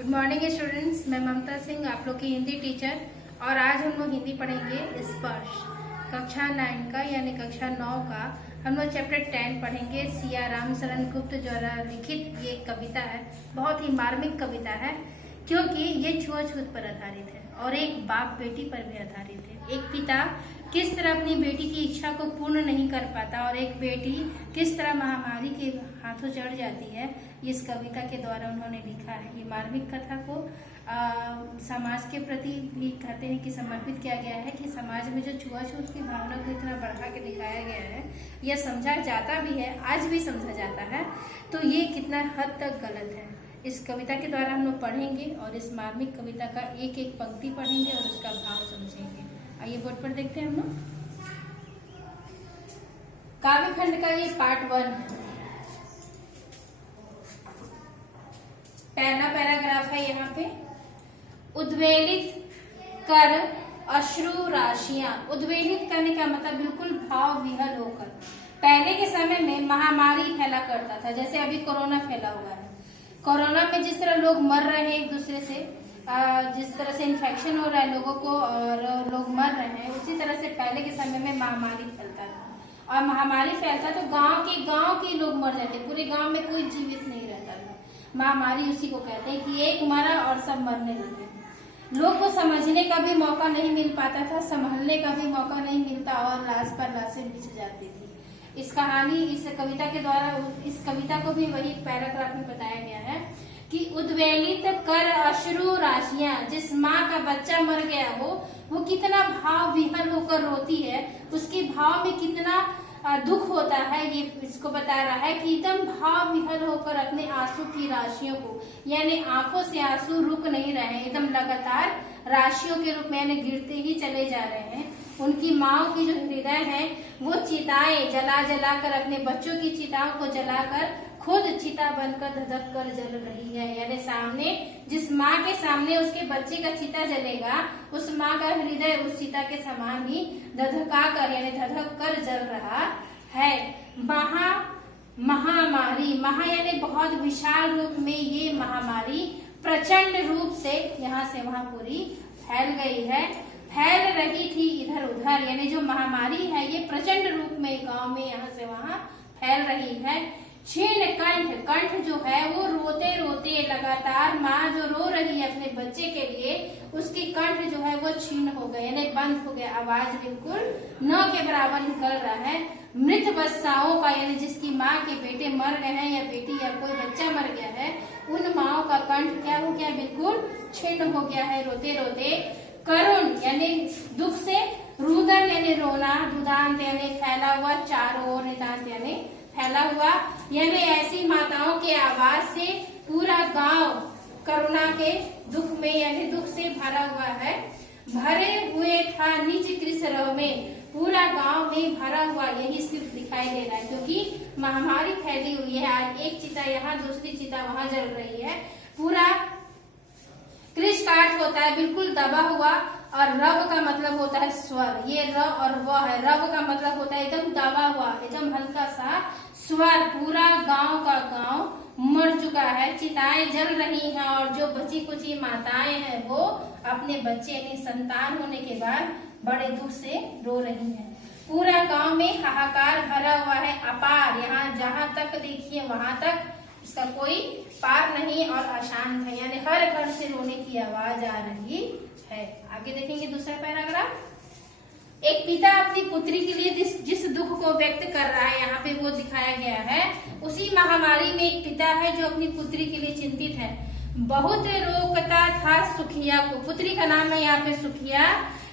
Good morning students, मैं ममता सिंह, आप लोग की हिंदी टीचर। और आज हम लोग हिंदी पढ़ेंगे स्पर्श, कक्षा 9 का यानी कक्षा 9 का। हम लोग चैप्टर 10 पढ़ेंगे। सिया रामशरण गुप्त द्वारा लिखित ये कविता है। बहुत ही मार्मिक कविता है क्योंकि ये छुआछूत पर आधारित है और एक बाप बेटी पर भी आधारित है। एक पिता किस तरह अपनी बेटी की इच्छा को पूर्ण नहीं कर पाता और एक बेटी किस तरह महामारी के हाथों चढ़ जाती है, इस कविता के द्वारा उन्होंने लिखा है। ये मार्मिक कथा को समाज के प्रति भी कहते हैं कि समर्पित किया गया है कि समाज में जो छुआछूत की भावना को इतना बढ़ा के दिखाया गया है, यह समझा जाता भी है, आज भी समझा जाता है, तो ये कितना हद तक गलत है। इस कविता के द्वारा हम लोग पढ़ेंगे और इस मार्मिक कविता का एक एक पंक्ति पढ़ेंगे और उसका भाव समझेंगे। आइए बोर्ड पर देखते हैं हम लोग। काव्य खंड का ये पार्ट 1 पहला पैराग्राफ है। यहाँ पे उद्वेलित कर अश्रु राशियां। उद्वेलित करने का मतलब बिल्कुल भाव विहल होकर। पहले के समय में महामारी फैला करता था, जैसे अभी कोरोना फैला हुआ है। कोरोना में जिस तरह लोग मर रहे हैं एक दूसरे से, जिस तरह से इन्फेक्शन हो रहा है लोगों को और लोग मर रहे हैं, उसी तरह से पहले के समय में महामारी फैलता था। और महामारी फैलता तो गांव के लोग मर जाते, पूरे गांव में कोई जीवित नहीं रहता था। महामारी उसी को कहते हैं कि एक मरा और सब मरने लगे। लोग को समझने का भी मौका नहीं मिल पाता था, संभलने का भी मौका नहीं मिलता और लाश पर लाशें बिछ जाती थी। इस कविता के द्वारा इस कविता को भी वही पैराग्राफ में बताया गया है कि उद्वेलित कर अश्रु राशियां। जिस माँ का बच्चा मर गया हो वो कितना भाव विहल होकर रोती है, उसके भाव में कितना दुख होता है, ये इसको बता रहा है कि एकदम भाव विहल होकर अपने आंसू की राशियों को, यानी आंखों से आंसू रुक नहीं रहे हैं, एकदम लगातार राशियों के रूप में यानी गिरते ही चले जा रहे हैं। उनकी माओ की जो हृदय है वो चिताएं जला जला कर, अपने बच्चों की चिताओं को जलाकर खुद चिता बनकर धधक कर जल रही है। यानी सामने जिस माँ के सामने उसके बच्चे का चिता जलेगा, उस माँ का हृदय उस चिता के समान ही धधका कर यानी धधक कर जल रहा है। महामारी, महा यानी बहुत विशाल रूप में ये महामारी प्रचंड रूप से यहाँ से वहाँ पूरी फैल गई है, फैल रही थी इधर उधर। यानी जो महामारी है ये प्रचंड रूप में गांव में यहाँ से वहाँ फैल रही है। छीन कंठ, कंठ जो है वो रोते रोते लगातार माँ जो रो रही है अपने बच्चे के लिए, उसकी कंठ जो है वो छीन हो गए यानी बंद हो गया, आवाज बिल्कुल न के बराबर निकल रहा है। मृत बच्चाओं का यानी जिसकी माँ के बेटे मर गए हैं या बेटी या कोई बच्चा मर गया है, उन माओ का कंठ क्या हो गया, बिल्कुल छिन्न हो गया है रोते रोते। करुण यानी दुख से, रुदन यानी रोना, दुदांत यानी फैला हुआ, चारों ओर नितांत यानी फैला हुआ। यानी ऐसी माताओं के आवाज से पूरा गांव करुणा के दुख में यानी दुख से भरा हुआ है। भरे हुए था निज कृसरव में, पूरा गांव में भरा हुआ यही सिर्फ दिखाई दे रहा है क्योंकि महामारी फैली हुई है। आज एक चिता यहाँ दूसरी चिता वहां जल रही है। पूरा कृष काठ होता है बिल्कुल दबा हुआ, और रव का मतलब होता है स्वर। ये र और व है। रव का मतलब होता है एकदम दबा हुआ, एकदम हल्का सा स्वर। पूरा गांव का गांव मर चुका है, चिताएं जल रही हैं और जो बची कुची माताएं हैं वो अपने बच्चे यानी संतान होने के बाद बड़े दुख से रो रही हैं। पूरा गांव में हाहाकार भरा हुआ है, अपार, यहाँ जहाँ तक देखिए वहां तक इसका कोई पार नहीं और अशांत है, यानी हर घर से रोने की आवाज आ रही है। आगे देखेंगे दूसरा पैराग्राफ। एक पिता अपनी पुत्री के लिए जिस दुख को व्यक्त कर रहा है यहाँ पे वो दिखाया गया है। उसी महामारी में एक पिता है जो अपनी पुत्री के लिए चिंतित है। बहुत रोकता था सुखिया को, पुत्री का नाम है यहाँ पे सुखिया,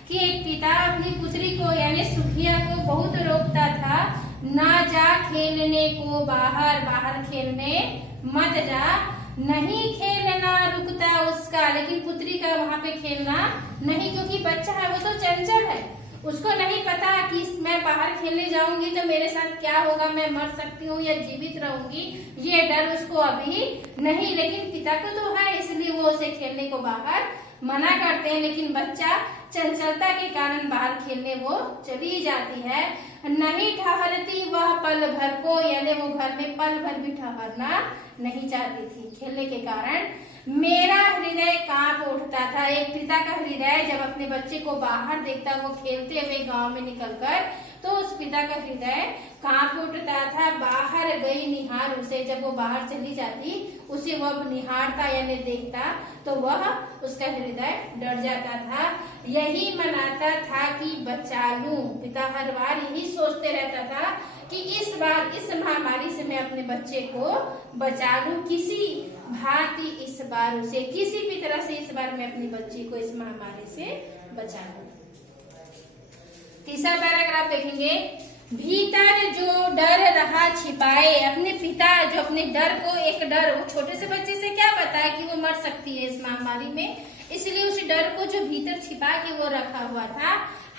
कि एक पिता अपनी पुत्री को यानी सुखिया को बहुत रोकता था। ना जा खेलने को बाहर, बाहर खेलने मत जा, नहीं खेलना रुकता उसका, लेकिन पुत्री का वहाँ पे खेलना नहीं, क्योंकि बच्चा है वो तो चंचल है, उसको नहीं पता कि मैं बाहर खेलने जाऊंगी तो मेरे साथ क्या होगा, मैं मर सकती हूँ या जीवित रहूंगी, ये डर उसको अभी नहीं। लेकिन पिता को तो है, इसलिए वो उसे खेलने को बाहर मना करते हैं, लेकिन बच्चा चंचलता के कारण बाहर खेलने वो चली जाती है। नहीं ठहरती वह पल भर को, यानी वो घर में पल भर भी ठहरना नहीं चाहती थी खेलने के कारण। मेरा हृदय कांप उठता था। एक पिता का हृदय जब अपने बच्चे को बाहर देखता, वो खेलते हुए गांव में निकलकर, तो उस पिता का हृदय कांप उठता था। बाहर गई निहार उसे, जब वो बाहर चली जाती उसे वह निहारता यानी देखता, तो वह उसका हृदय डर जाता था। यही मनाता था कि बचा लूं। पिता हर बार यही सोचते रहता था कि इस बार इस महामारी से मैं अपने बच्चे को बचा लूं, किसी भांति इस बार उसे किसी भी तरह से इस बार मैं अपने बच्चे को इस महामारी से बचा लूं। तीसरा पैराग्राफ देखेंगे। भीतर जो डर रहा छिपाए। अपने पिता जो अपने डर को, एक डर, वो छोटे से बच्चे से क्या पता है कि वो मर सकती है इस महामारी में, इसलिए उस डर को जो भीतर छिपा के वो रखा हुआ था,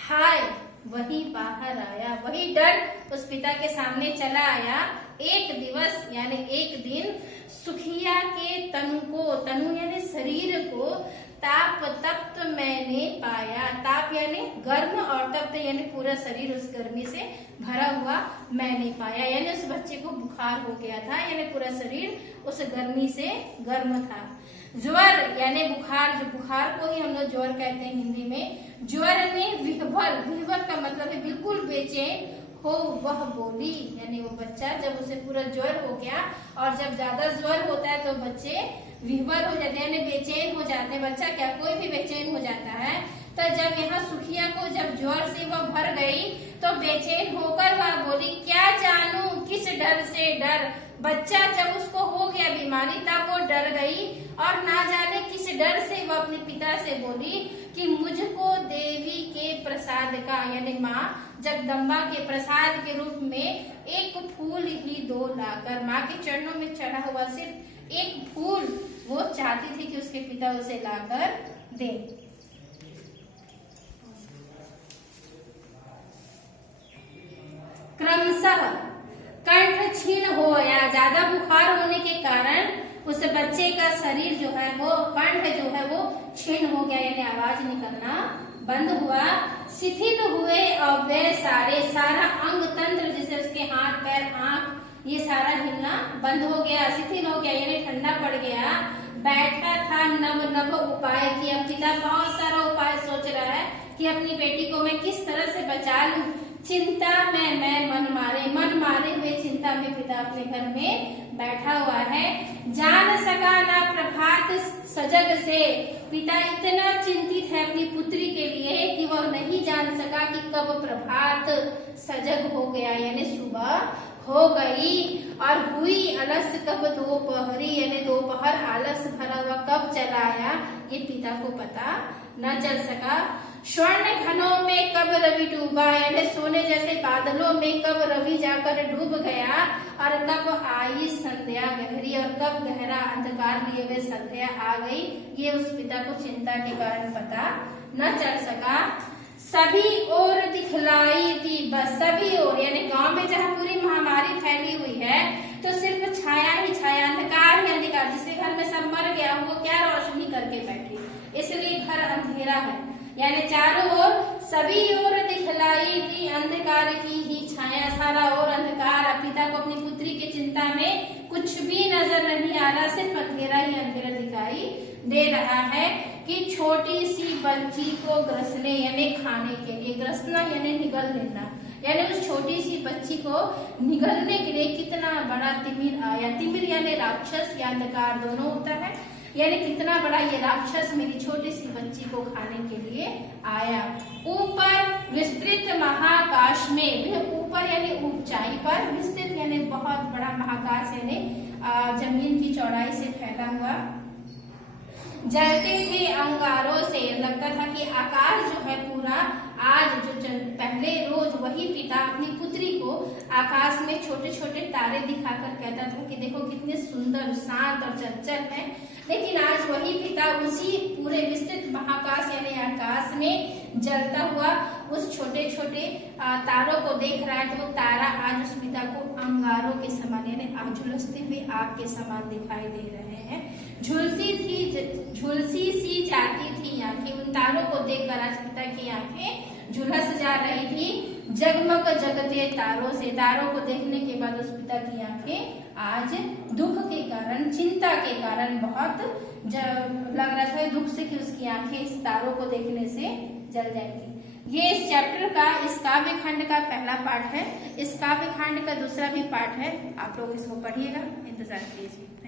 हाय वही बाहर आया। वही डर उस पिता के सामने चला आया। एक दिवस यानी एक दिन सुखिया के तनु को, तनु यानी शरीर को, ताप तप्त मैंने पाया। ताप यानी गर्म और तप्त यानी पूरा शरीर उस गर्मी से भरा हुआ मैंने पाया, यानी उस बच्चे को बुखार हो गया था, यानी पूरा शरीर उस गर्मी से गर्म था। ज्वर यानी बुखार, जो बुखार को ही हम लोग ज्वर कहते हैं हिंदी में। ज्वर में विह्वल, विह्वल का मतलब है बिल्कुल बेचैन हो वह बोली, यानी वो बच्चा जब उसे पूरा ज्वर हो गया, और जब ज्यादा ज्वर होता है तो बच्चे विह्वल हो जाते हैं यानी बेचैन हो जाते हैं। बच्चा क्या, कोई भी बेचैन हो जाता है। तो जब यहाँ सुखिया को जब ज्वर से वह भर गई तो बेचैन होकर वह बोली, क्या जानूं किस डर से डर। बच्चा जब उसको हो गया बीमारी तब वो डर गई, और ना जाने किस डर से वो अपने पिता से बोली कि मुझको देवी के प्रसाद का, यानी माँ जगदम्बा के प्रसाद के रूप में एक फूल ही दो लाकर। माँ के चरणों में चढ़ा हुआ सिर्फ एक फूल वो चाहती थी कि उसके पिता उसे लाकर दे। क्रमशः कंठ क्षीण हो गया। ज्यादा बुखार होने के कारण उस बच्चे का शरीर जो है वो, कंठ जो है वो क्षीण हो गया, यानी आवाज निकलना बंद हुआ। शिथिल हुए अव्यय सारे, सारा अंग तंत्र जैसे उसके हाथ पैर आंख ये सारा हिलना बंद हो गया, शिथिल हो गया यानी ठंडा पड़ गया। बैठा था नव नव उपाय किया। पिता बहुत सारा उपाय सोच रहा है कि अपनी बेटी को मैं किस तरह से बचा लूं। चिंता में मैं मन मारे हुए चिंता में पिता अपने घर में बैठा हुआ है। जान सका ना प्रभात सजग से। पिता इतना चिंतित है अपनी पुत्री के लिए कि वह नहीं जान सका कि कब प्रभात सजग हो गया, यानी सुबह हो गई, और हुई अलस कब दोपहरी, यानी दोपहर आलस भरा हुआ कब चला आया, ये पिता को पता न चल सका। स्वर्ण घनों में कब रवि डूबा, यानी सोने जैसे बादलों में कब रवि जाकर डूब गया, और कब आई संध्या गहरी, और कब गहरा अंधकार लिए हुए संध्या आ गई, ये उस पिता को चिंता के कारण पता न चल सका। सभी ओर दिखलाई थी, बस सभी ओर, यानी गांव में जहाँ पूरी महामारी फैली हुई है तो सिर्फ छाया ही छाया, अंधकार ही अंधकार। जिसके घर में सब मर गया वो क्या रोशनी करके बैठी, इसलिए घर अंधेरा है, यानी चारों ओर सभी ओर दिखलाई थी अंधकार की ही छाया, सारा और अंधकार। पिता को अपनी पुत्री की चिंता में कुछ भी नजर नहीं आ रहा, सिर्फ अंधेरा ही अंधेरा दिखाई दे रहा है। कि छोटी सी बच्ची को ग्रसने यानी खाने के लिए, ग्रसना यानी निगल लेना, यानी उस छोटी सी बच्ची को निगलने के लिए कितना बड़ा तिमिर आया। तिमिर यानी राक्षस या अंधकार दोनों होता है, यानी कितना बड़ा ये राक्षस मेरी छोटी सी बच्ची को खाने के लिए आया। ऊपर विस्तृत महाकाश में, ऊपर यानी ऊंचाई पर, विस्तृत यानी बहुत बड़ा, महाकाश यानी जमीन की चौड़ाई से फैला हुआ। जलते थे अंगारों से, लगता था कि आकाश जो है पूरा, आज जो पहले रोज वही पिता अपनी पुत्री को आकाश में छोटे छोटे तारे दिखाकर कहता था कि देखो कितने सुंदर, शांत और चंचल है, लेकिन आज वही पिता उसी पूरे विस्तृत महाकाश यानी आकाश में जलता हुआ उस छोटे छोटे तारों को देख रहा है। तो वो तारा आज उस पिता को अंगारों के समान यानी झुलसते हुए आग के समान दिखाई दे रहे हैं। झुलसी सी जाती थी आंखें, उन तारों को देखकर आज पिता की आंखें झुलस जा रही थी। जगमग जगते तारों से, तारों को देखने के बाद उस पिता की आंखें आज दुख के कारण, चिंता के कारण बहुत लग रहा था दुख से कि उसकी आंखें इस तारों को देखने से जल जाएंगी। ये इस चैप्टर का, इस काव्य खंड का पहला पार्ट है। इस काव्य खंड का दूसरा भी पार्ट है, आप लोग इसको पढ़िएगा, इंतजार कीजिए।